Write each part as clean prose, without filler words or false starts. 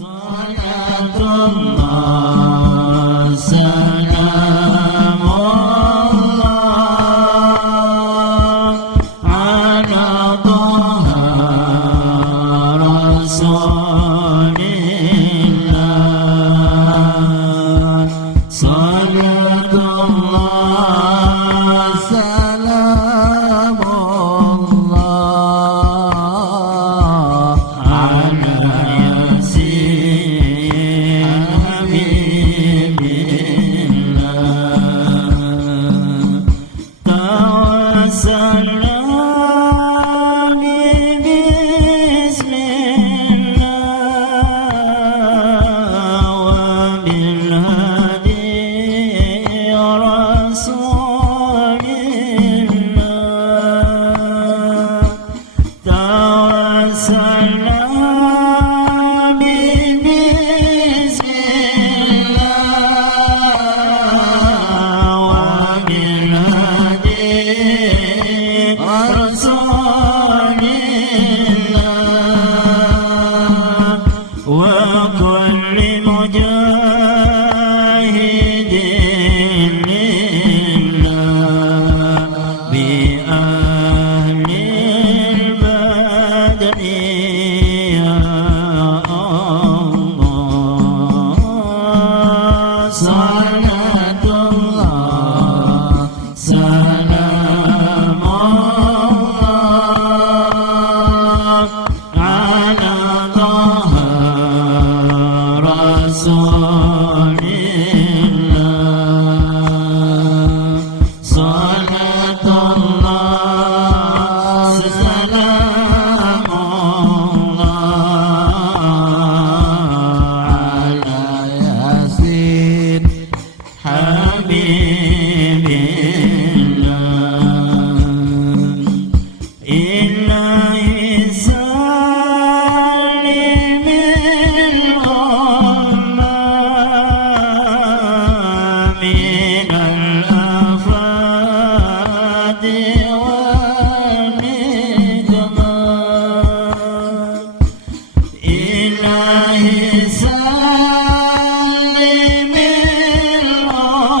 Salatullah salamullah ala Taha Rasulillah. Salatullah salamullah ala Yasin Habibillah. Tawassalna bismillah wa bilhadi rasulillah. Tawassalna وكل مجاهد لله بأهل البدن يا الله. صلاة الله سلام الله على طه Rasulillah. Salatullah salamullah ala Yasin Habibillah. Ilahi salimil ummah minal afati wal nikmah. Ilahi salimil ummah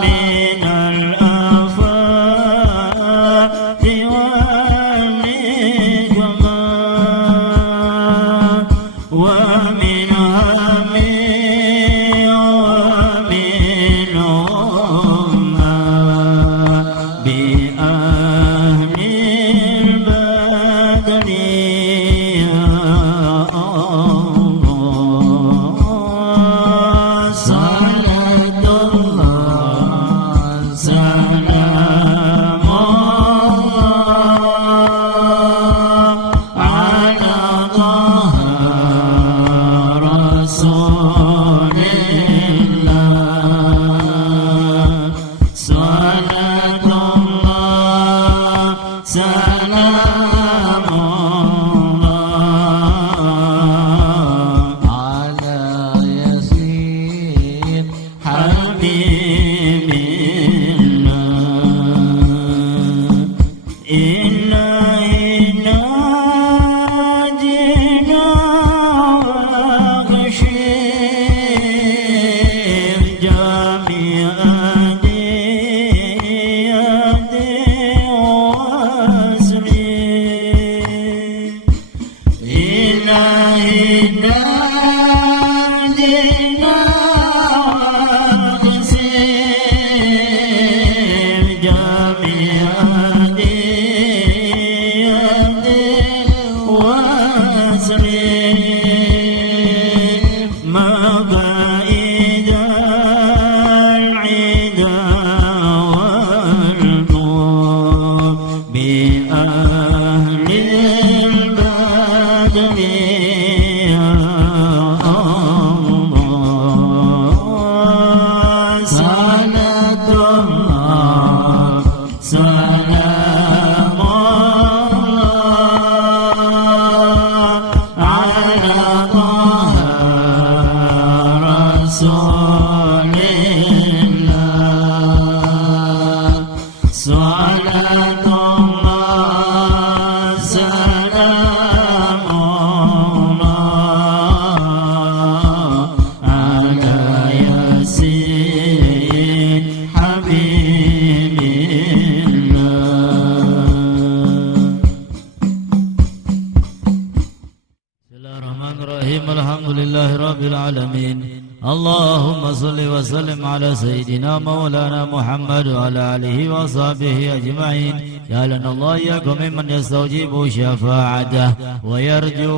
minal afati wal nikmah wa min hammi wa min ummah bi ahlil badri ya Allah. Salatullah salamullah ala Taha Rasulillah. Salatullah salamullah ala Yasin Habibillah. Ilahi najina wa khashif jami'ati yadi wasri. Ilahi najina wa khashif jami'ati yadi wasri. مبائد العدا والنور بأهل البدر يا الله. صلاة الله سلام الله على الرحيم الحمد لله رب العالمين اللهم صل وسلم على سيدنا مولانا محمد وعلى آله وصحبه أجمعين جعلنا الله إياكم ممن يستوجب شفاعته ويرجو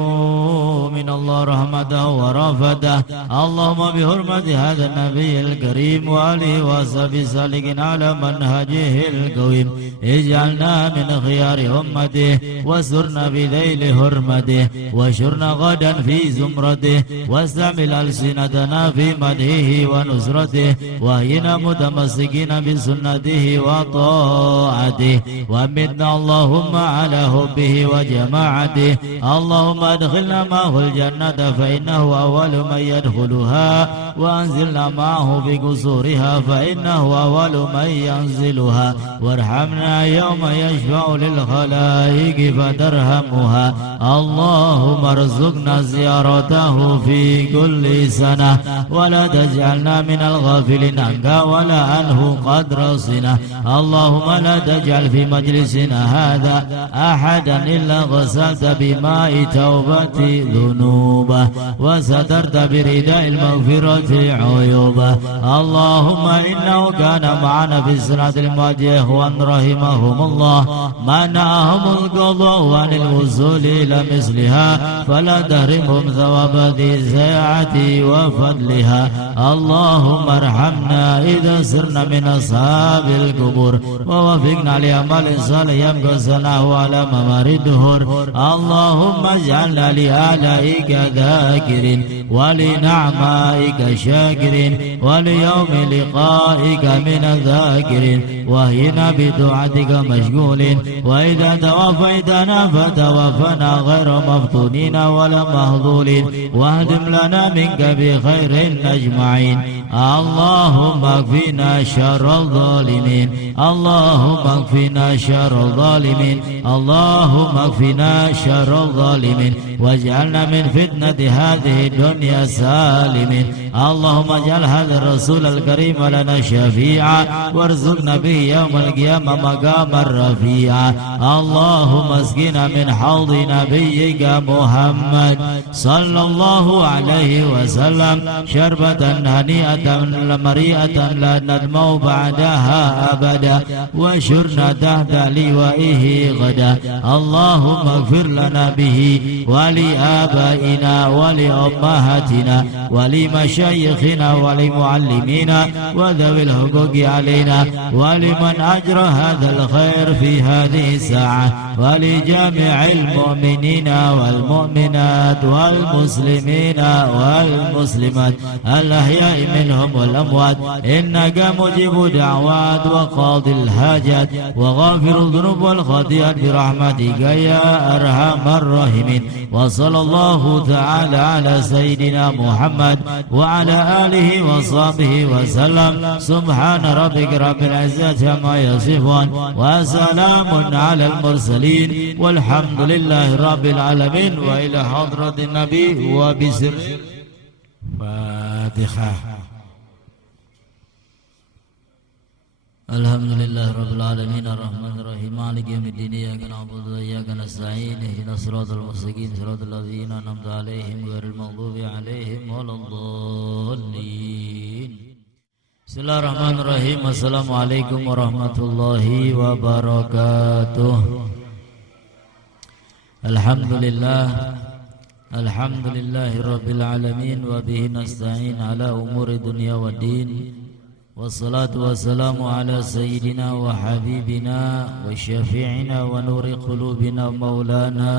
من الله رحمته ورافته اللهم بحرمة هذا النبي الكريم وآله وصحبه السالكين على منهجه القويم اجعلنا من خيار أمته واسترنا بذيل حرمته واشرنا غدا في زمرته واستعمل ألسنتنا في مدحه ونصرته وهينا متمسكين بسنته وطاعته وامتنا اللهم على حبه وجماعته اللهم ادخلنا معه الجنة فإنه أول من يدخلها وأنزلنا معه في قصورها فإنه أول من ينزلها وارحمنا يوم يشفع للخلائق فترحمها اللهم ارزقنا زيارته في كل سنة ولا تجعلنا من الغافلين عنك ولا عنه قد رصنا اللهم لا تجعل في مجلسنا هذا أحدا إلا غسلت بماء توبة ذنوبه وسترت برداء المغفرة عيوبه اللهم إنه كان معنا في السنة الماضية إخوان رحمهم الله منعهم القضاء عن الوصول إلى مثلها فلا تحرمهم ثواب ذي الساعة وفضلها اللهم ارحمنا إذا سرنا من أصحاب القبور ووفقنا لعمل صالح يبقى سناه على ممر الدهور اللهم اجعلنا لآلائك ذاكرين ولنعمائك شاكرين وليوم لقائك من الذاكرين وهنا بدعاتك مشغولين وإذا توفيتنا فتوفنا غير مفتونين ولا مهضولين واهدم لنا منك بخير أجمعين اللهم اكفنا شر الظالمين اللهم اكفنا شر الظالمين اللهم اكفنا شر الظالمين واجعلنا من فتنة هذه الدنيا سالمين اللهم اجعل هذا الرسول الكريم لنا شفيعا وارزقنا به يوم القيامة مقاما رفيعا اللهم اسقنا من حوض نبيك محمد صلى الله عليه وسلم شربة هنيئة مريئة لا ندمع بعدها أبدا وشرنا تحت لوائه غدا اللهم اغفر لنا به ولآبائنا ولأمهاتنا ولمشايخنا ولمعلمينا وذوي الحقوق علينا ولمن أجرى هذا الخير في هذه الساعة ولجميع المؤمنين والمؤمنات والمسلمين والمسلمات الأحياء منهم والأموات إنك مجيب دعوات وقاضي الحاجات وغافر الذنوب والخطيئات برحمتك يا أرحم الراحمين وصلى الله تعالى على سيدنا محمد وعلى آله وصحبه وسلم سبحان ربك رب العزة عما يصفون وسلام على المرسلين والحمد لله رب العالمين وإلى حضرة النبي وبسر فاتحة. Alhamdulillah rabbil alamin arrahmanir rahim maliki yaumiddin iyyaka na'budu wa iyyaka nasta'in ihdinas siratal mustaqim siratal ladzina an'amta 'alaihim ghairil maghdubi 'alaihim waladdallin. Bismillahirrahmanirrahim. Assalamualaikum warahmatullahi wabarakatuh. Alhamdulillahi rabbil alamin wa bihi nasta'in ala umuri dunya waddin. والصلاة والسلام على سيدنا وحبيبنا وشفيعنا ونور قلوبنا مولانا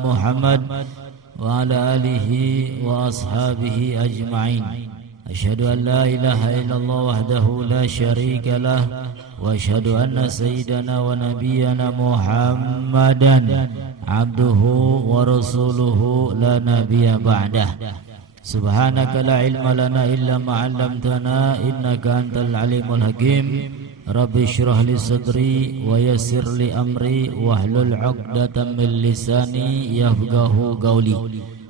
محمد وعلى آله وأصحابه أجمعين. أشهد أن لا إله إلا الله وحده لا شريك له وأشهد أن سيدنا ونبينا محمدا عبده ورسوله لا نبي بعده. سبحانك لا علم لنا إلا ما علمتنا إنك أنت العليم الحكيم. رب اشرح لي صدري ويسر لي أمري واحلل عقدة من لساني يفقه قولي.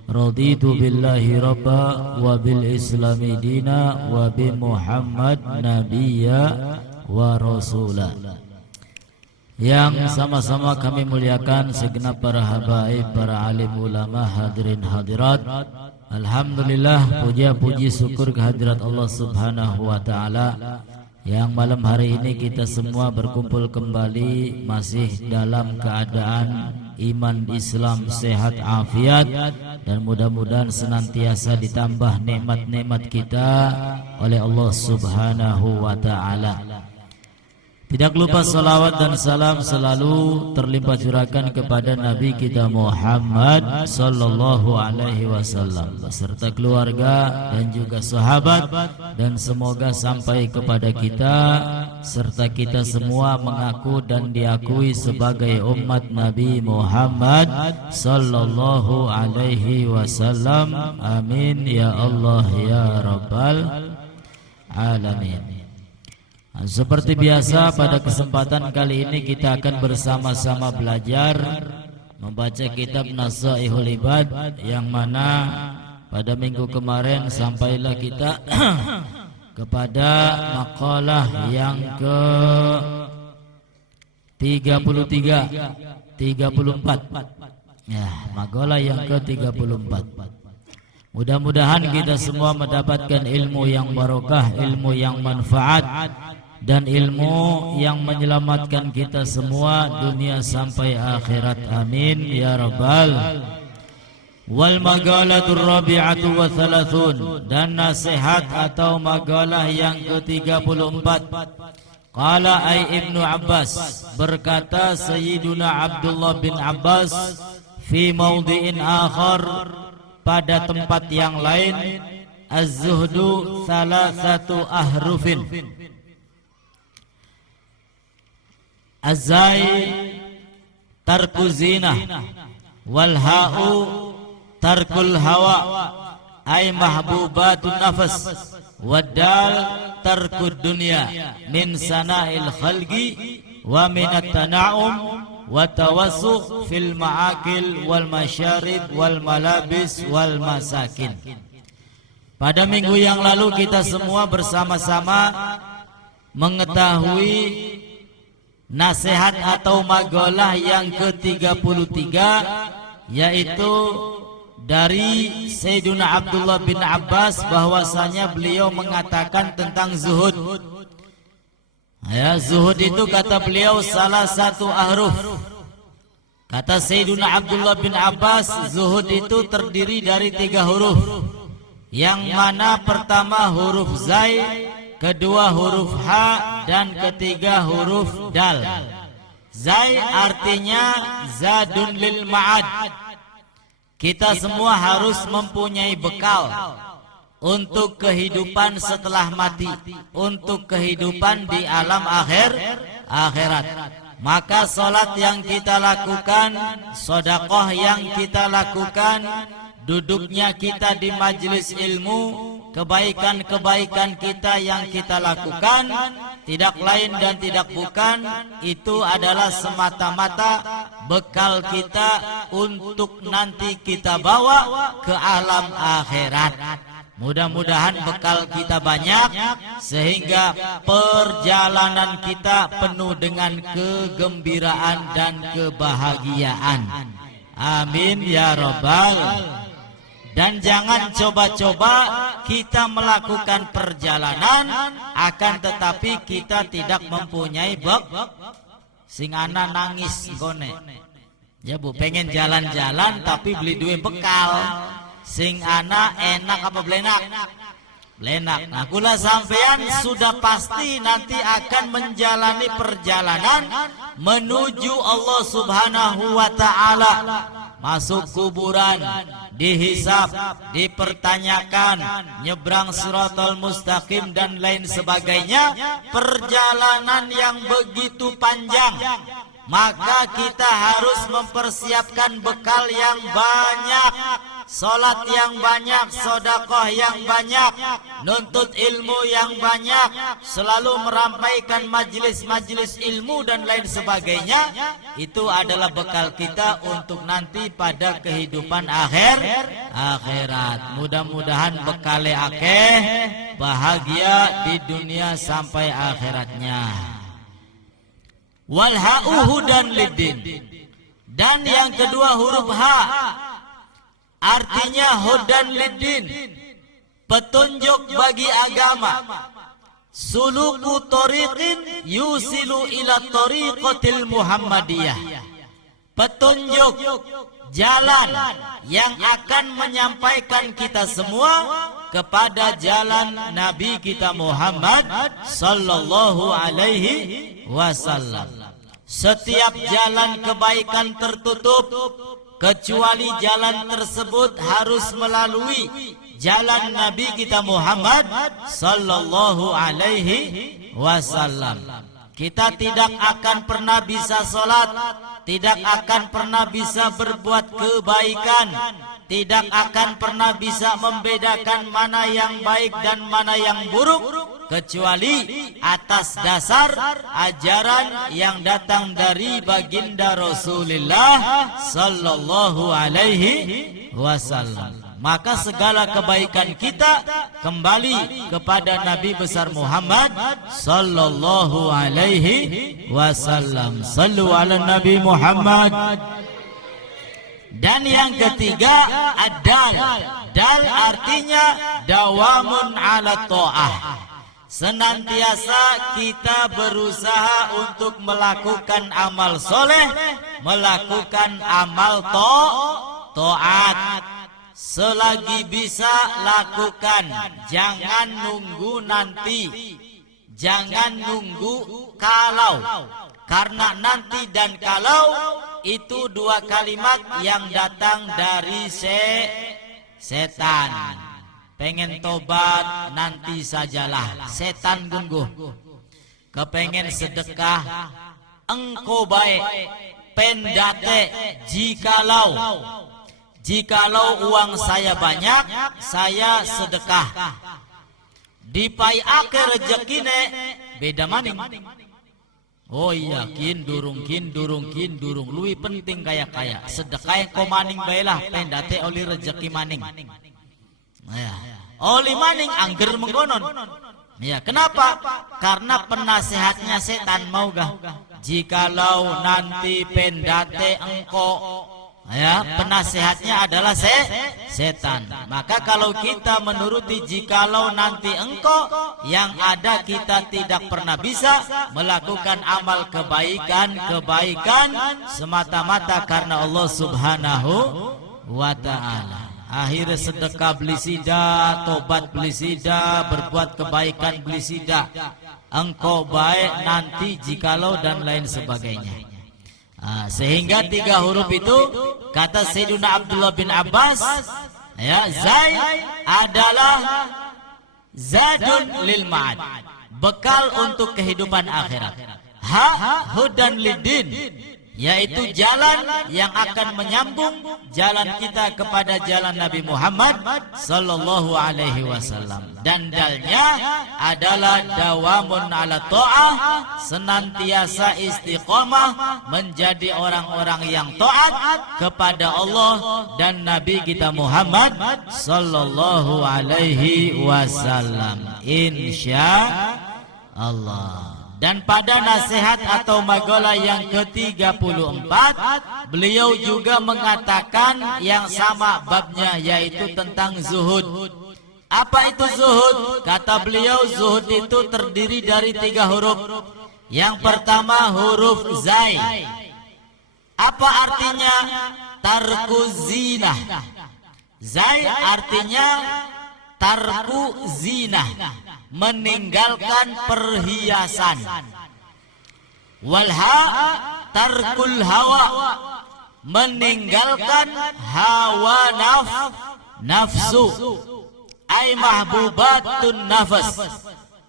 رضيت بالله ربا وبالإسلام دينا وبمحمد نبيا ورسولا. yang sama-sama kami muliakan segenap para habaib, para alim ulama, hadirin hadirat. Alhamdulillah, puja-puji syukur kehadirat Allah Subhanahu wa taala yang malam hari ini kita semua berkumpul kembali masih dalam keadaan iman Islam sehat afiat, dan mudah-mudahan senantiasa ditambah nikmat-nikmat kita oleh Allah Subhanahu wa taala. Tidak lupa salawat dan salam selalu terlimpah curahkan kepada Nabi kita Muhammad sallallahu alaihi wasallam beserta keluarga dan juga sahabat, dan semoga sampai kepada kita serta kita semua mengaku dan diakui sebagai umat Nabi Muhammad sallallahu alaihi wasallam. Amin ya Allah ya rabbal alamin. Seperti biasa pada kesempatan kali ini kita akan bersama-sama belajar membaca kitab Nasaihul Ibad, yang mana pada minggu kemarin sampailah kita kepada makalah yang ke 34 ya, makalah yang ke 34. Mudah-mudahan kita semua mendapatkan ilmu yang barokah, ilmu yang manfaat, dan ilmu yang menyelamatkan kita semua dunia sampai akhirat. Amin ya rabbal. Wal magalatur rabi'atu wa thalathun, dan nasihat atau magalah yang ke-34. Qala ay Ibnu Abbas, berkata Sayyiduna Abdullah bin Abbas, fi maudhi'in akhar, pada tempat yang lain, az-zuhdu thalathatu ahrufin. Az-zai tarku zinah, wal ha'u tarkul hawa ay mahbubatun nafas, wad dal tarkud dunya min sana'il khalqi wa minat tana'um wa tawassuq fil ma'akil wal masyarib wal malabis wal masakin. Pada minggu yang lalu kita semua bersama-sama mengetahui nasihat atau magalah yang ke-33, yaitu dari Sayyiduna Abdullah bin Abbas, bahwasanya beliau mengatakan tentang zuhud. Ya, zuhud itu kata beliau salah satu ahruf. Kata Sayyiduna Abdullah bin Abbas, zuhud itu terdiri dari 3 huruf, yang mana pertama huruf zai, kedua huruf ha, dan ketiga huruf dal. Zai artinya zadun lil ma'ad. Kita semua harus mempunyai bekal untuk kehidupan setelah mati, untuk kehidupan di alam akhirat. Maka salat yang kita lakukan, sedekah yang kita lakukan, duduknya kita di majelis ilmu, kebaikan-kebaikan kita yang kita lakukan, tidak lain dan tidak bukan, itu adalah semata-mata bekal kita untuk nanti kita bawa ke alam akhirat. Mudah-mudahan bekal kita banyak sehingga perjalanan kita penuh dengan kegembiraan dan kebahagiaan. Amin ya rabbal. Dan jangan coba-coba kita melakukan perjalanan akan tetapi kita tidak mempunyai sing ana nangis gone. Ya Bu, pengen jalan-jalan tapi beli duit bekal. Sing ana enak apa belenak? Belenak. Nah, kula sampean sudah pasti nanti akan menjalani perjalanan menuju Allah Subhanahu wa taala. Masuk kuburan, dihisab, dipertanyakan, nyebrang Shiratal Mustaqim dan lain sebagainya. Perjalanan yang begitu panjang, maka kita harus mempersiapkan bekal yang banyak, salat yang banyak, sedekah yang banyak, nuntut ilmu yang banyak, selalu meramaikan majelis-majelis ilmu dan lain sebagainya. Itu adalah bekal kita untuk nanti pada kehidupan akhirat. Mudah-mudahan bekale akeh, bahagia di dunia sampai akhiratnya. Wal ha'u hudan lidin. Dan yang kedua huruf ha, artinya hudan lidin, petunjuk bagi agama. Suluku tariqin yusilu ila tariqatil Muhammadiyah, petunjuk jalan yang akan menyampaikan kita semua kepada jalan Nabi kita Muhammad sallallahu alaihi wasallam. Setiap jalan kebaikan tertutup kecuali jalan tersebut harus melalui jalan Nabi kita Muhammad sallallahu alaihi wasallam. Kita tidak akan pernah bisa sholat, tidak akan pernah bisa berbuat kebaikan, tidak akan pernah bisa membedakan mana yang baik dan mana yang buruk kecuali atas dasar ajaran yang datang dari baginda Rasulullah sallallahu alaihi wasallam. Maka segala kebaikan kita kembali kepada Nabi besar Muhammad sallallahu alaihi wasallam. Sallu ala Nabi Muhammad. Dan yang ketiga ad-dal. Dal artinya dawamun ala ta'ah. Senantiasa kita berusaha untuk melakukan amal soleh, melakukan amal ta'at. Selagi bisa lakukan, jangan nunggu nanti, jangan nunggu kalau. Karena nanti dan kalau itu dua kalimat yang datang dari setan. Pengen tobat nanti sajalah, setan gungguh. Kepengen sedekah engkau baik, pendate jikalau uang saya banyak, saya sedekah. Dipaiake rezekine beda maning. Oh iya, kin durung. Luwi penting kaya. Sedekah yang kau maning baiklah, pendate oli rezeki maning. Ya. Oli maning angger mengkonon. Ya, kenapa? Karena penasehatnya setan mau gah. Jikalau nanti pendate engkau, ya, penasehatnya adalah setan. Maka kalau kita menuruti jikalau nanti engkau, yang ada kita tidak pernah bisa melakukan amal kebaikan semata-mata karena Allah Subhanahu wa ta'ala. Akhir sedekah beli sida, tobat beli sida, berbuat kebaikan beli sida. Engkau baik nanti jikalau dan lain sebagainya. Sehingga tiga huruf itu kata Sayyidina Abdullah bin Abbas, ya, zai adalah zadun lil ma'ad, bekal untuk kehidupan akhirat. Ha hudan lidin, yaitu jalan yang akan menyambung jalan kita kepada jalan Nabi Muhammad sallallahu alaihi wasallam. Dan dalnya adalah dawamun ala ta'ah, senantiasa istiqomah menjadi orang-orang yang taat kepada Allah dan Nabi kita Muhammad sallallahu alaihi wasallam, insya Allah. Dan pada nasihat atau magalah yang ke-34, beliau juga mengatakan yang sama babnya, yaitu tentang zuhud. Apa itu zuhud? Kata beliau, zuhud itu terdiri dari tiga huruf. Yang pertama huruf zai. Apa artinya? Tarku zinah. Zai artinya tarku zinah, meninggalkan perhiasan. Walha tarkul hawa, meninggalkan hawa nafsu. Ai mahbubatun nafas,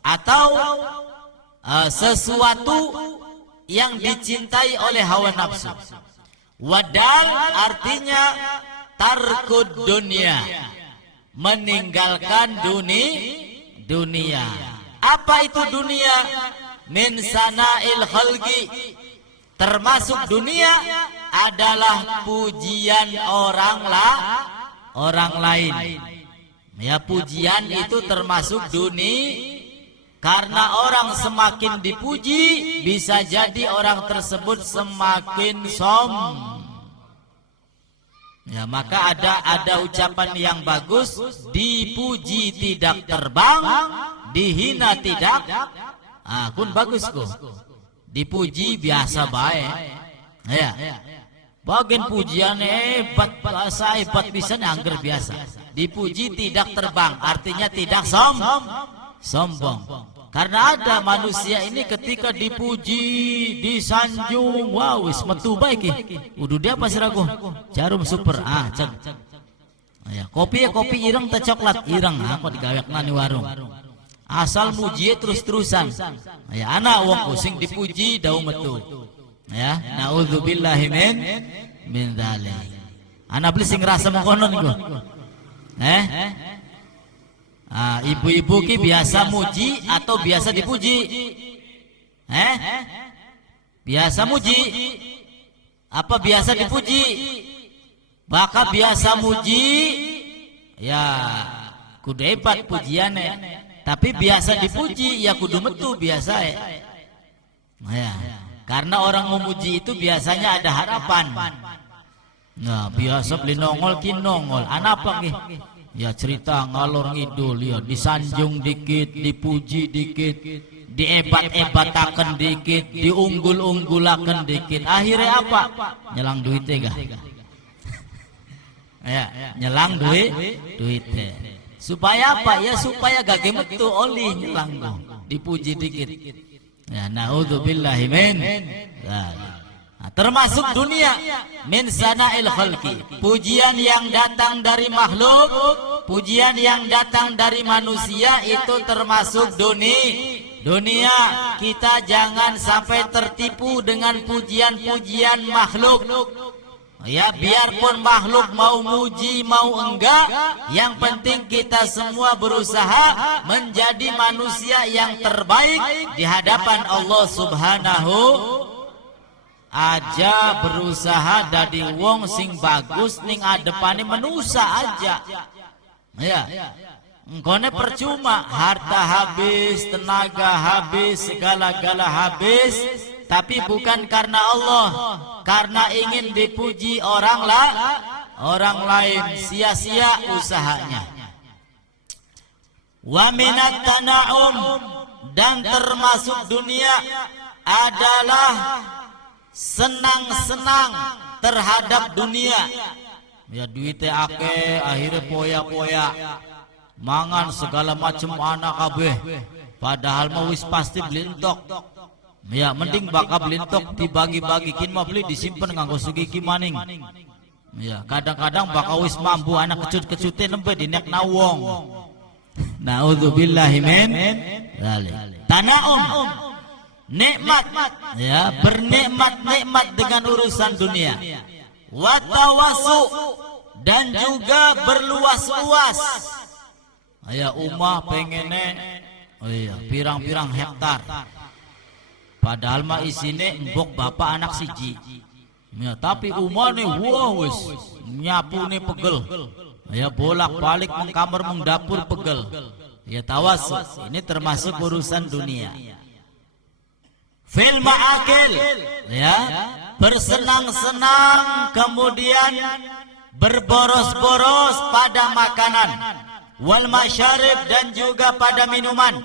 atau sesuatu yang dicintai oleh hawa nafsu. Wadal artinya tarkud dunia, meninggalkan dunia. Apa itu dunia? Min sana'il khalqi, termasuk dunia adalah pujian orang lain. Ya, pujian itu termasuk Karena orang semakin dipuji, bisa jadi orang tersebut semakin ya, maka ada ucapan yang bagus, dipuji tidak terbang, dihina tidak. Kun bagus ku. Dipuji biasa baik. Ya. Bagian pujian hebat, bahasa hebat bisa angger biasa. Dipuji tidak terbang, artinya tidak sombong. Karena ada manusia ini ketika dipuji, disanjung, wow, wis metu baik udah dia pas ragu. Jarum super, cek. Ya, kopi ireng teh coklat ireng, kok digawekna di warung. Asal muji terus-terusan. Ya, anak wong pusing dipuji daun metu. Ya, naudzubillahi min dzalik. Anak beli sing rasa mengkonon iku. Ibu-ibu ki biasa muji atau biasa dipuji? Biasa muji apa biasa dipuji? Baka biasa muji ya kudu hebat pujiannya. Tapi biasa dipuji ya kudu metu biasa ya. Karena orang memuji itu biasanya ada harapan. Nah, biasa beli nongol ki nongol. Anapa ki? Ya cerita ngalor ngidul, ya disanjung dikit, dipuji dikit, diebat-ebataken dikit, diunggul-unggulaken dikit. Akhirnya apa? Nyelang duitnya gak? Ya, nyelang duitnya. Supaya apa? Ya supaya gak gemetu oli nyelang dong, dipuji dikit. Ya, naudzubillahi min. Termasuk dunia min sana'il khalqi, pujian yang datang dari makhluk, pujian yang datang dari manusia itu termasuk dunia. Kita jangan sampai tertipu dengan pujian-pujian makhluk. Ya, biarpun makhluk mau muji mau enggak, yang penting kita semua berusaha menjadi manusia yang terbaik di hadapan Allah Subhanahu aja, berusaha dari wong sing bagus ning adepane menusa aja. Ya. Engkone percuma, harta habis, tenaga habis, segala-gala habis, tapi bukan karena Allah, karena ingin dipuji orang lain, sia-sia usahanya. Wa minat tana'um, dan termasuk dunia adalah senang-senang terhadap dunia. Ya duitnya ake, akhirnya poya-poya, mangan segala macam anak kabeh. Padahal mau wis pasti belintok. Ya mending bakal belintok dibagi-bagikin mah beli disimpen nganggo sugiki maning. Ya kadang-kadang bakal wis mampu anak kecut-kecutin nembe dinek nawong. Naudzubillahi min dzalik. Tanaum, nikmat, ya bernikmat-nikmat dengan urusan dunia. Watawasu, dan juga berluas-luas. Ya umah pengennya pirang-pirang hektar. Padahal mah isine mbok bapak anak siji. Ya tapi umah nih wah wis nyapune pegel. Ya bolak-balik mengkamar mengdapur pegel. Ya tawasu, ini termasuk urusan dunia. Fil ma'akil, ya bersenang-senang, kemudian berboros-boros pada makanan, wal masyarib, dan juga pada minuman,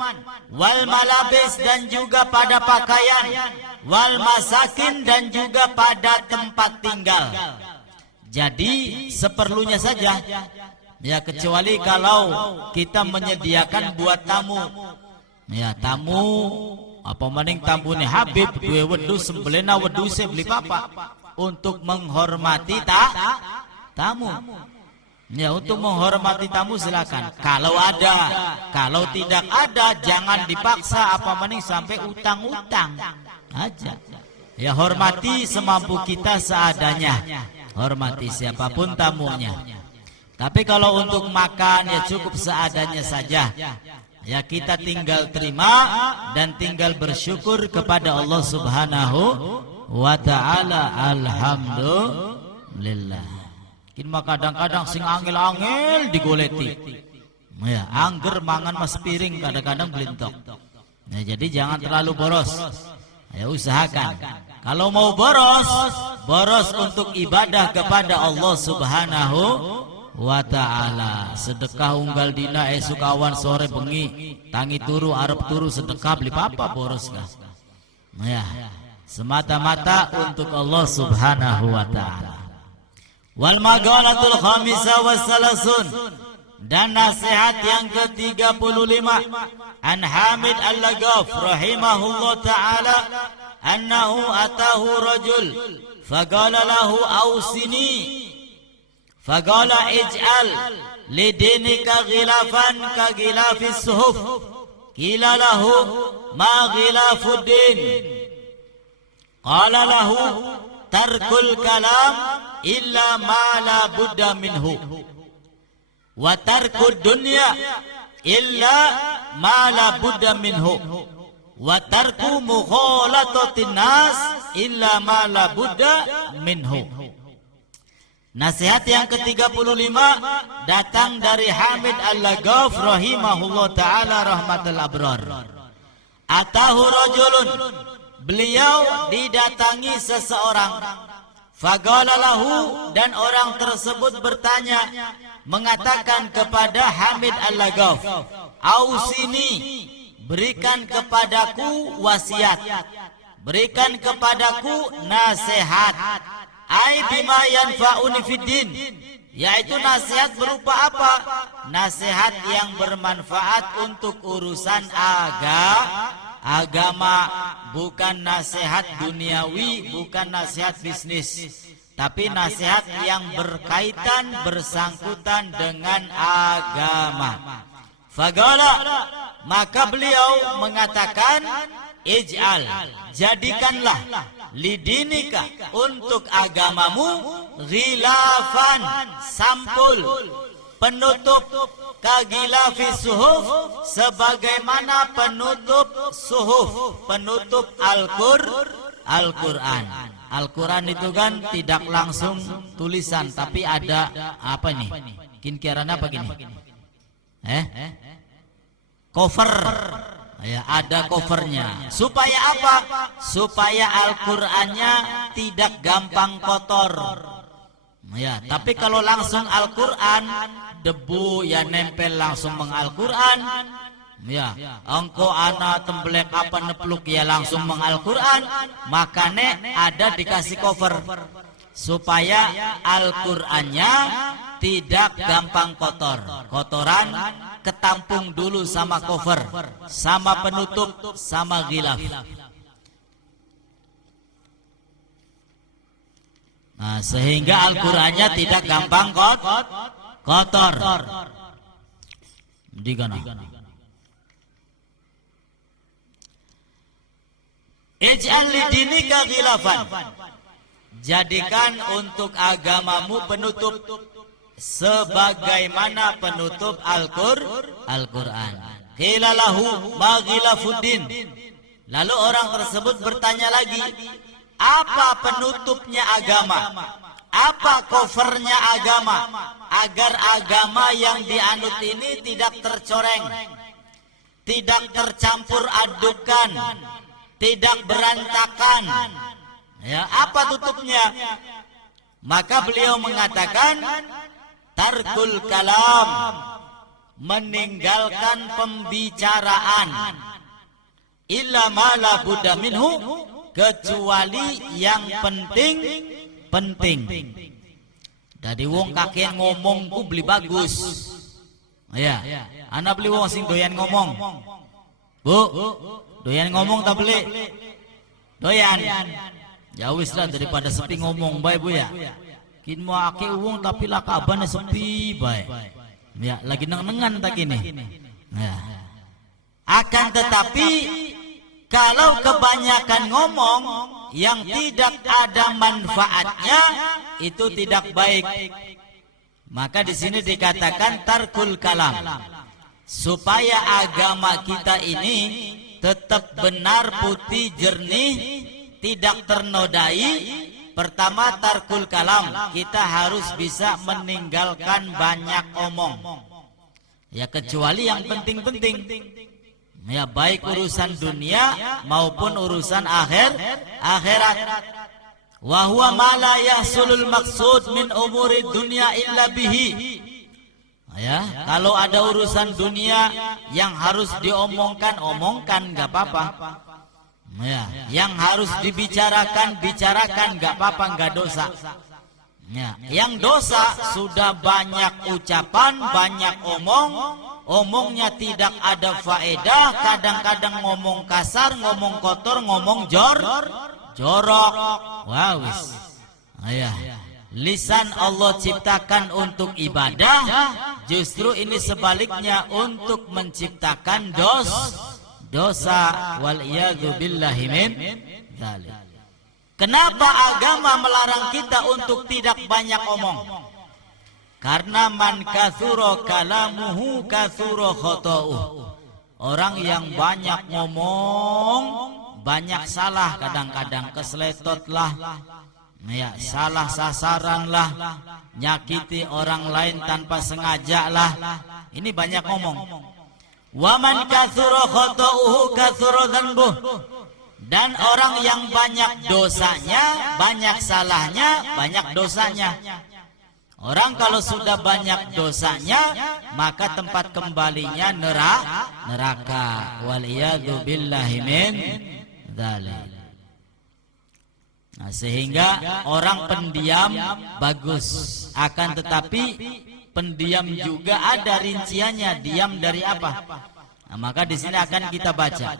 wal malabis, dan juga pada pakaian, wal masakin, dan juga pada tempat tinggal. Jadi seperlunya saja, ya kecuali kalau kita menyediakan buat tamu. Ya tamu apa maning tambune Habib duwe wedhus sembelena wedhuse beli papa untuk menghormati tamu. Ya untuk menghormati tamu silakan. Kalau ada, kalau tidak ada jangan dipaksa, apa maning sampai utang-utang aja. Ya hormati semampu kita seadanya. Hormati siapapun tamunya. Tapi kalau untuk makan ya cukup seadanya saja. Ya kita tinggal terima dan tinggal bersyukur kepada Allah Subhanahu wa ta'ala. Alhamdulillah. Mah kadang-kadang sing angel-angel digoleti. Ya, angger mangan mas piring kadang-kadang belintok. Nah, jadi jangan terlalu boros. Ya, usahakan. Kalau mau boros, boros untuk ibadah kepada Allah Subhanahu wa ta'ala. Sedekah unggal dina sukawan sore bengi tangi turu arep turu sedekah beli apa boros kah? Ya, semata-mata untuk Allah Subhanahu wa ta'ala. Wal maghalatul khamisah wassalasun, dan nasihat yang ke-35 an Hamid Al-Lagaf rahimahullah ta'ala annahu atahu rajul faqala lahu awsini faqala ij'al lidinika ghilafan ka ghilafis suhuf qila lahu ma ghilafuddin qala lahu tarkul kalam illa ma la budda minhu wa tarkud dunya illa ma la budda minhu wa tarku mukhalatatin nas illa ma la budda minhu. Nasihat yang ke-35 datang dari Hamid Al-Lagaf rahimahullah ta'ala rahmatul abrar. Atahu rajulun, beliau didatangi seseorang. Faqala lahu, dan orang tersebut bertanya, mengatakan kepada Hamid Al-Lagaf, ausini, berikan kepadaku wasiat, berikan kepadaku nasihat, ai bima yanfa'uni fiddin, yaitu nasihat berupa apa? Nasihat yang bermanfaat untuk urusan agama, bukan nasihat duniawi, bukan nasihat bisnis, tapi nasihat yang berkaitan bersangkutan dengan agama. Faqala, maka beliau mengatakan, ij'al, jadikanlah, lidinika, untuk agamamu, ghilafan, sampul, penutup, kagilafis suhuf, sebagaimana penutup suhuf, penutup Al-Quran. Al-Quran itu kan tidak langsung tulisan, tapi ada apa nih? Kinkiran apa gini? Cover. Ya, ada covernya. Supaya apa? Supaya Al-Qurannya tidak gampang kotor. Ya, tapi kalau langsung Al-Quran, debu ya nempel langsung Al-Quran. Ya, engkau ana temblek apa nepluk ya langsung Al-Quran. Makanya ada dikasih cover supaya Al-Qurannya tidak gampang kotor. Kotoran ketampung dulu sama cover, sama penutup, sama ghilaf. Nah, sehingga Al-Qurannya tidak gampang kotor. Digana. Ij'al lidinika ghilafan, jadikan untuk agamamu penutup sebagaimana penutup Al-Quran. Qila lahu ma ghilafuddin, lalu orang tersebut bertanya lagi, apa penutupnya agama, apa covernya agama, agar agama yang dianut ini tidak tercoreng, tidak tercampur adukan, tidak berantakan. Ya, apa tutupnya? Maka beliau mengatakan, tarkul kalam, meninggalkan pembicaraan, illa ma la budda minhu, kecuali yang penting. Dari wong kakek ngomongku beli bagus. Ya, anak beli wong sing doyan ngomong. Bu, doyan ngomong tak beli? Doyan. Ya wis lah, daripada sepi ngomong bae Bu ya. Kin mau ake uang tapi lakabane sepi bae. Ya, lagi neng-nengan tak ini. Ya. Akan tetapi kalau kebanyakan ngomong yang tidak ada manfaatnya, itu tidak baik. Maka di sini dikatakan tarkul kalam, supaya agama kita ini tetap benar, putih, jernih, tidak ternodai. Pertama, tarkul kalam, kita harus bisa meninggalkan banyak omong. Ya, kecuali yang penting-penting. Ya, baik urusan dunia maupun urusan akhirat. Wa huwa ma la yahsulul maqsud min umuri dunya illa bihi. Ya, kalau ada urusan dunia yang harus diomongkan, omongkan, nggak apa-apa. Ya, yang harus dibicarakan, bicarakan, nggak apa-apa, nggak dosa. Ya, yang dosa sudah banyak ucapan, banyak omongnya tidak ada faedah, kadang-kadang ngomong kasar, ngomong kotor, ngomong jorok. Wow, ayah. Lisan Allah ciptakan untuk ibadah, justru ini sebaliknya untuk menciptakan dosa. Wal iyadzu billahi min dzalik. Kenapa agama melarang kita untuk tidak banyak omong? Karena man katsura kalamuhu katsura khata'uh. Orang yang banyak ngomong, banyak salah, kadang-kadang keseletot lah, ya, salah sasaran lah, nyakiti orang lain tanpa sengaja lah. Ini banyak ngomong. Wa man katsura khata'uhu katsura dzanbuh. Dan orang yang banyak dosanya, banyak salahnya, banyak dosanya. Orang kalau sudah banyak dosanya, maka tempat kembalinya neraka. Waliyadu billahi min dzalik. Nah, sehingga orang pendiam bagus, akan tetapi pendiam juga ada rinciannya. Diam dari apa? Nah, maka di sini akan kita baca.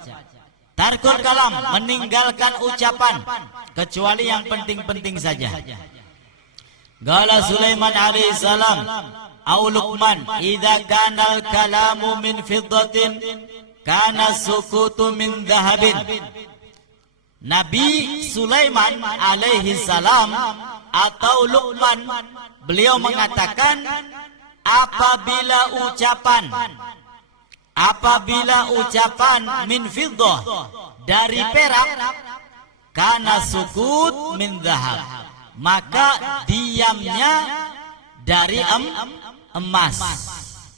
Tarkul kalam, meninggalkan ucapan kecuali yang penting-penting saja. Qala Sulaiman alaihi salam, au Luqman, idza kana al-kalamu min fiddatin kana sukutu min dhahabin. Nabi Sulaiman alaihi salam atau Luqman, beliau mengatakan apabila ucapan min fiddah dari perak, kana sukut min dhahab, maka diamnya dari emas.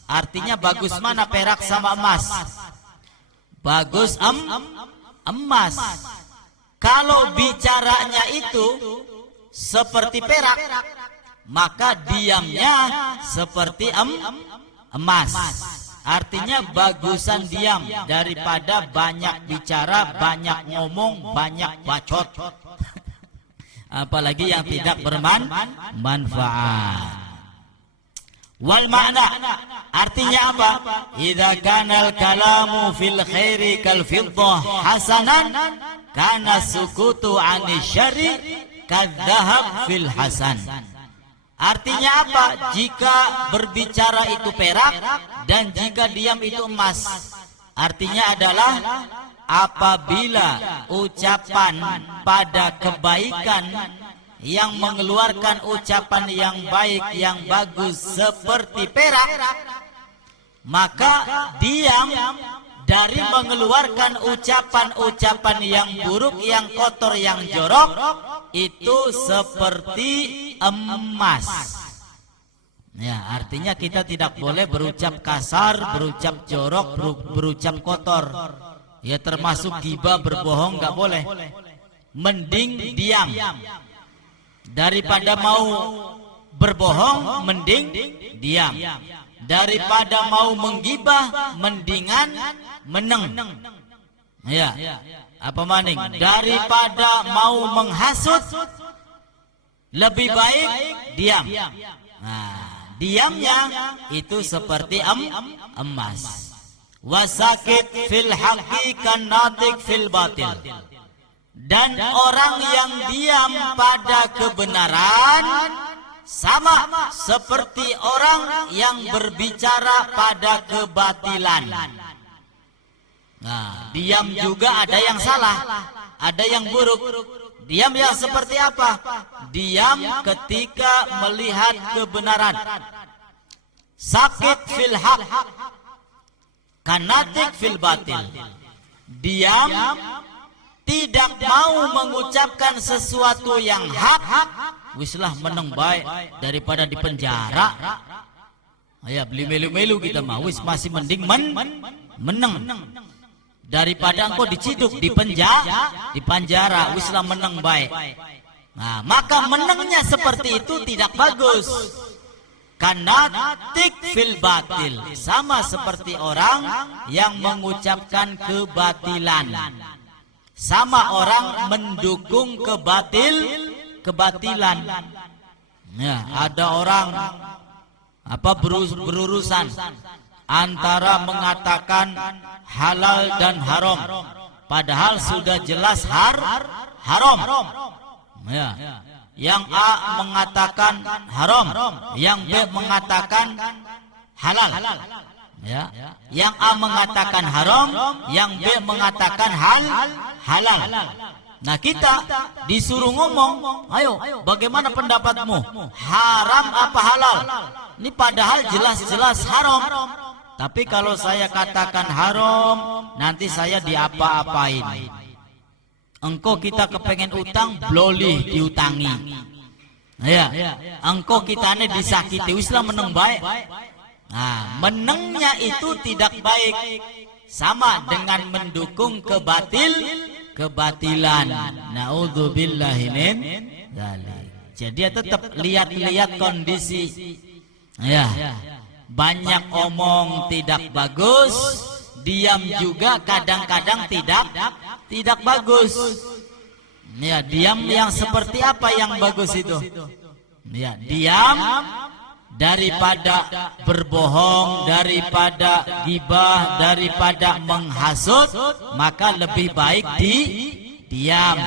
Artinya bagus mana perak sama emas? Bagus emas. Kalau bicaranya itu seperti perak, maka diamnya seperti emas. Artinya bagusan diam daripada banyak bicara, banyak ngomong, banyak bacot. Apalagi yang tidak bermanfaat. Wal makna, artinya apa? Idza kana al-kalamu fil khairi kal fiddah hasanan, kana sukutu 'ani syarri kadzahab fil hasan. Artinya apa? Jika berbicara itu perak dan jika diam itu emas. Artinya adalah apabila ucapan pada kebaikan yang mengeluarkan ucapan yang baik, yang bagus seperti perak, maka diam dari mengeluarkan ucapan-ucapan yang buruk, yang kotor, yang jorok, itu seperti emas. Ya, artinya kita tidak boleh berucap kasar, berucap jorok, berucap kotor. Ya, termasuk ghibah, berbohong, nggak boleh. Mending diam. Daripada mau berbohong, mending diam. Daripada mau menggibah, mendingan meneng. Ya, apa maning? Daripada mau menghasut, lebih baik diam. Nah, diamnya itu seperti emas. Wasakit fil haqqi kan natik fil batil. Dan orang yang diam pada kebenaran sama seperti orang yang berbicara pada kebatilan. Nah, diam juga ada yang salah, ada yang buruk. Diam yang seperti apa? Diam ketika melihat kebenaran. Sakit fil haq, kanatik fil batil. Diam, tidak mau mengucapkan sesuatu yang hak, wislah meneng baik daripada di penjara. Ya, beli melu-melu kita mah, wis masih mending meneng. daripada engkau diciduk, dipenjara, Islam menang baik. Nah, maka menangnya seperti itu tidak bagus. Kanatik fil batil, sama seperti orang yang mengucapkan kebatilan, sama orang mendukung kebatilan. Ya, ada orang berurusan antara mengatakan halal dan haram, padahal sudah jelas haram. Ya. Yang A mengatakan haram, yang B mengatakan halal. Ya. Yang A mengatakan haram, yang B mengatakan halal. Nah, kita disuruh ngomong, ayo bagaimana pendapatmu? Haram apa halal? Ini padahal jelas-jelas haram. Tapi kalau saya katakan haram, nanti saya diapa-apain. Engkau kita kepengen utang, bloli diutangi. Ya, engkau kita ini disakiti, Islam menang baik. Nah, menangnya itu tidak baik, sama dengan mendukung kebatilan. Naudzubillahi min dzalik. Jadi tetap lihat kondisi. Ya, banyak omong tidak bagus, diam juga kadang-kadang tidak bagus. Ya, diam yang seperti apa yang bagus itu? Ya, diam daripada berbohong, daripada gibah, daripada menghasut, maka lebih baik diam.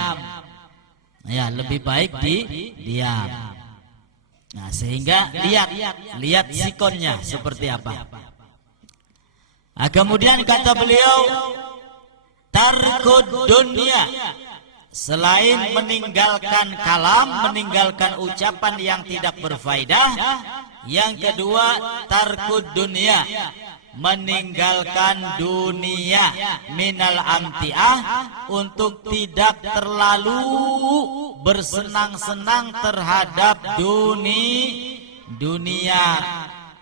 Ya, lebih baik diam. Nah, sehingga lihat sikonnya seperti apa. Nah, kemudian kata beliau, tarkud dunia, selain meninggalkan kalam, meninggalkan ucapan yang tidak berfaedah, yang kedua tarkud dunia, meninggalkan dunia, minal amtiah, untuk tidak terlalu bersenang-senang terhadap dunia.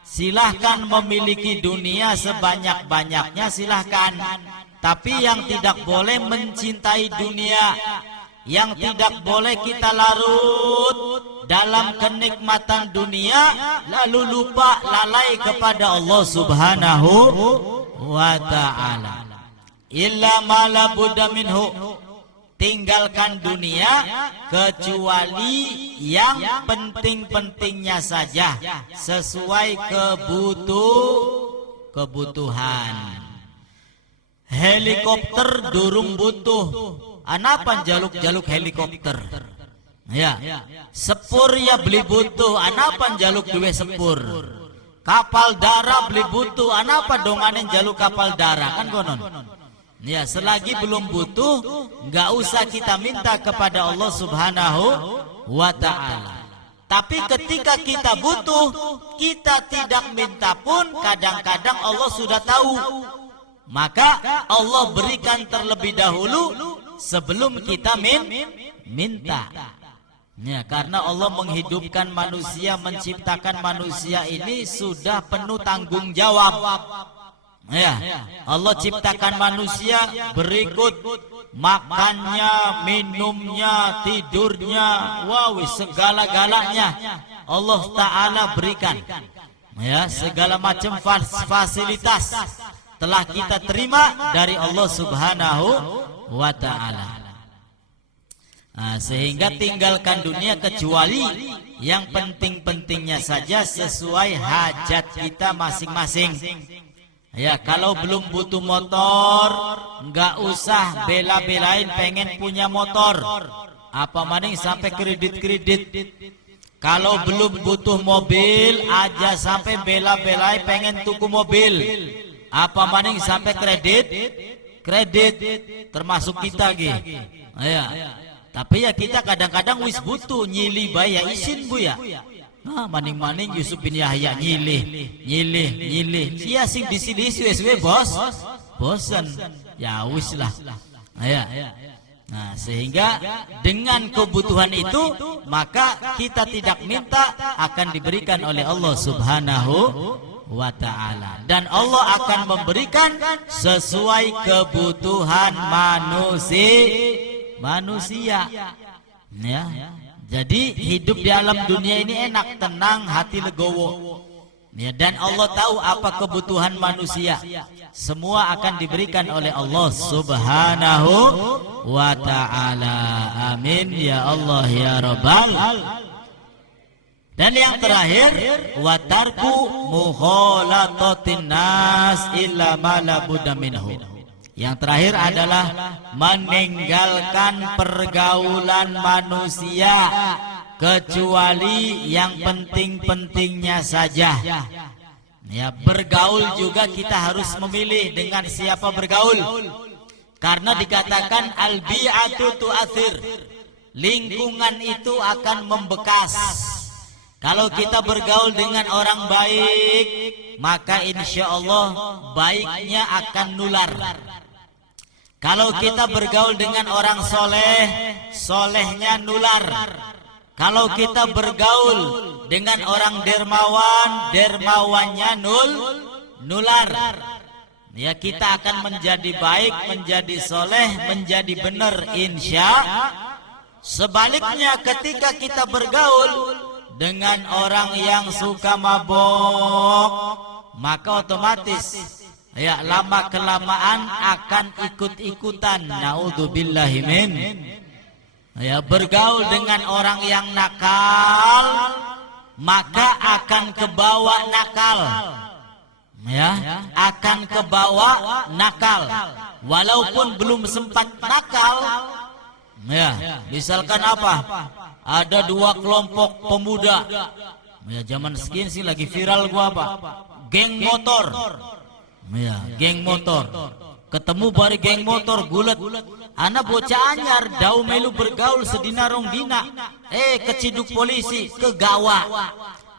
Silahkan memiliki dunia sebanyak-banyaknya, silahkan. Tapi yang tidak boleh mencintai dunia, yang tidak boleh kita larut dalam kenikmatan dunia, lalu lupa lalai kepada Allah Subhanahu wa ta'ala. Illa ma la budda minhu, tinggalkan dunia kecuali yang penting-pentingnya saja, sesuai kebutuhan. Helikopter durung butuh, anapan jaluk helikopter. Ya, sepur ya beli butuh, anapan jaluk duwe sepur. Kapal darat beli butuh, anapa donganen jaluk kapal darat, kan konon. Ya, selagi belum butuh, nggak usah kita minta kepada Allah Subhanahu wa ta'ala. Tapi ketika kita butuh, kita tidak minta pun, kadang-kadang Allah sudah tahu. Maka Allah berikan terlebih dahulu sebelum kita minta. Ya, karena Allah menghidupkan manusia, menciptakan manusia ini sudah penuh tanggung jawab. Ya, Allah ciptakan manusia berikut makannya, minumnya, tidurnya, segala-galanya Allah Ta'ala berikan. Ya, segala macam fasilitas telah kita terima dari Allah Subhanahu wa ta'ala. Nah, sehingga tinggalkan dunia kecuali yang penting-pentingnya saja, sesuai hajat kita masing-masing. Ya, kalau belum butuh motor, nggak usah bela-belain pengen punya motor. Apa maning sampai kredit. Kalau belum butuh mobil aja sampai bela-belain pengen tuku mobil. Apa maning sampai kredit, termasuk kita gitu. Ya. Tapi ya kita kadang-kadang wis butuh nyili bayar isin bu ya. Nah, maning-maning Yusuf bin Yahya nyilih. Sia sing disilih suwe bos. Bosan. Ya wis lah. Ya. Nah, sehingga dengan kebutuhan itu maka kita tidak minta, akan diberikan oleh Allah Subhanahu wa ta'ala. Dan Allah akan memberikan sesuai kebutuhan manusia. Ya. Jadi hidup di alam dunia ini enak, tenang, hati legowo. Ya, dan Allah tahu apa kebutuhan manusia. Semua akan diberikan oleh Allah Subhanahu wa ta'ala. Amin ya Allah ya Rabbal. Dan yang terakhir, wa tarku mukhalatatin nas illa ma la budda minhu. Yang terakhir adalah meninggalkan pergaulan manusia kecuali yang penting-pentingnya saja. Ya, bergaul juga kita harus memilih dengan siapa bergaul. Karena dikatakan al-bi'atu tu'athir. Lingkungan itu akan membekas. Kalau kita bergaul dengan orang baik, maka insya Allah baiknya akan nular. Kalau kita bergaul dengan orang soleh, solehnya nular. Kalau kita bergaul dengan orang dermawan, dermawannya nular. Ya, kita akan menjadi baik, menjadi soleh, menjadi benar insya. Sebaliknya ketika kita bergaul dengan orang yang suka mabok, maka otomatis ya lama kelamaan akan ikut-ikutan. Naudzubillahi min. Ya, bergaul dengan orang yang nakal, maka akan kebawa nakal. Ya, akan kebawa nakal. Walaupun belum sempat nakal. Ya, misalkan apa? Ada dua kelompok pemuda. Ya, zaman sekian sih lagi viral gua apa? Geng motor. Ya, geng motor. Ketemu bari geng motor gulet. Anak bocah anyar dau melu bergaul sedina rong dina. Keciduk polisi kegawa.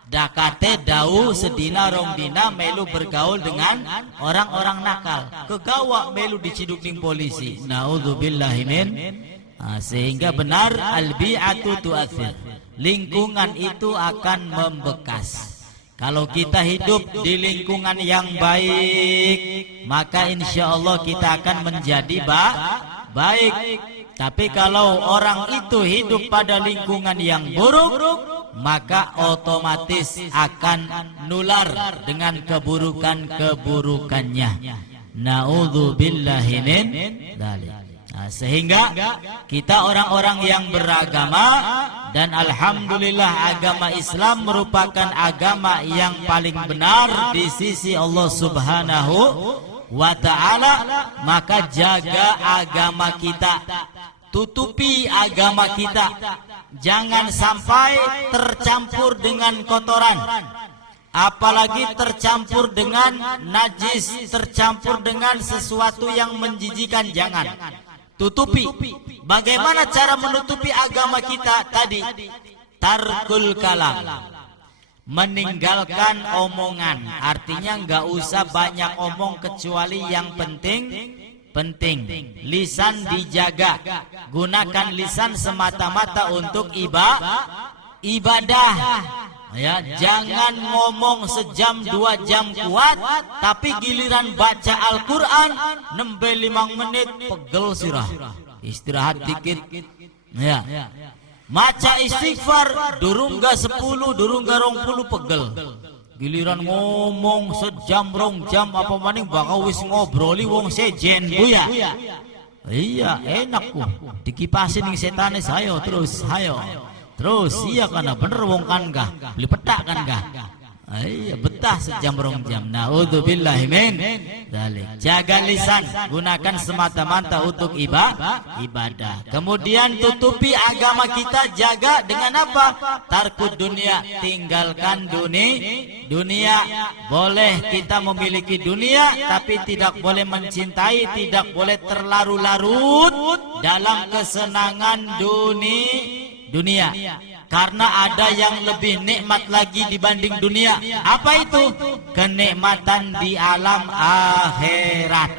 Dakate dau sedina rong dina melu bergaul dengan orang-orang nakal. Kegawa melu diciduk ning polisi. Naudzubillahi min. Sehingga benar al-bi'atu tu'athir. Lingkungan itu akan membekas. Kalau kita hidup di lingkungan yang baik, maka insya Allah kita akan menjadi baik. Tapi kalau orang itu hidup pada lingkungan yang buruk, maka otomatis akan nular dengan keburukan-keburukannya. Na'udzubillahi min dzalik. Sehingga kita orang-orang yang beragama, dan alhamdulillah agama Islam merupakan agama yang paling benar di sisi Allah Subhanahu wa ta'ala, maka jaga agama kita, tutupi agama kita, jangan sampai tercampur dengan kotoran, apalagi tercampur dengan najis, tercampur dengan sesuatu yang menjijikan. Jangan, tutupi. Bagaimana cara menutupi agama kita tadi? Tarkul kalam, meninggalkan omongan. Artinya nggak usah banyak omong kecuali yang penting. Lisan dijaga. Gunakan lisan semata-mata untuk ibadah. Ya, jangan ngomong sejam 2 jam kuat, tapi giliran baca Al-Quran nembe 5 menit pegel sirah. Istirahat dikit. Ya. Maca istighfar durung ga 10, durung ga 20 pegel. Giliran ngomong sejam 2 jam apa maning bakal wis ngobroli wong sejen buya. Iya, enak ku. Dikipasin ning setane sayo terus, hayo. Terus iya kana bener wong kan gah beli petak kan gah. Iya betah sejam 2 jam. Naudzubillahi min dzalik. Jaga lisan, gunakan semata-mata untuk ibadah. Kemudian tutupi agama kita, jaga dengan apa? Tarkud dunia, tinggalkan dunia. Boleh kita memiliki dunia, tapi tidak boleh mencintai, tidak boleh terlarut-larut dalam kesenangan dunia. Karena ada yang lebih nikmat lagi dibanding dunia. Apa itu? Kenikmatan di alam akhirat.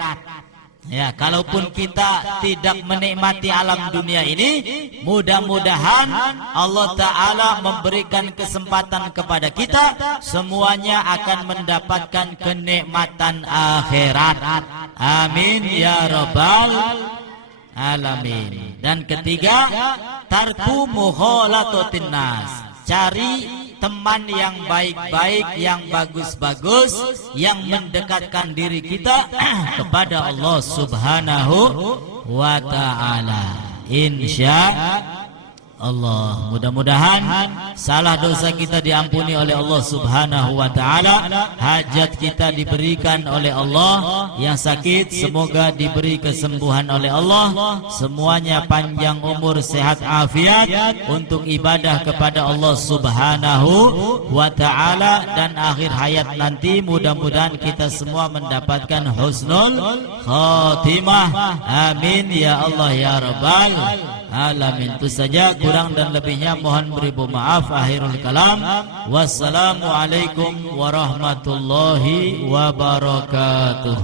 Ya, kalaupun kita tidak menikmati alam dunia ini, mudah-mudahan Allah Ta'ala memberikan kesempatan kepada kita, semuanya akan mendapatkan kenikmatan akhirat. Amin ya rabbal alamin. Dan ketiga, tarku mukhalatatin nas, cari teman yang baik-baik, yang bagus-bagus, yang mendekatkan diri kita kepada Allah Subhanahu wa ta'ala. Insya Allah, mudah-mudahan salah dosa kita diampuni oleh Allah Subhanahu wa ta'ala, hajat kita diberikan oleh Allah, yang sakit semoga diberi kesembuhan oleh Allah, semuanya panjang umur, sehat afiat untuk ibadah kepada Allah Subhanahu wa ta'ala, dan akhir hayat nanti mudah-mudahan kita semua mendapatkan husnul khatimah. Amin ya Allah ya rabbal alamin. Itu saja, kurang dan lebihnya mohon beribu maaf. Akhirul kalam, wassalamualaikum warahmatullahi wabarakatuh.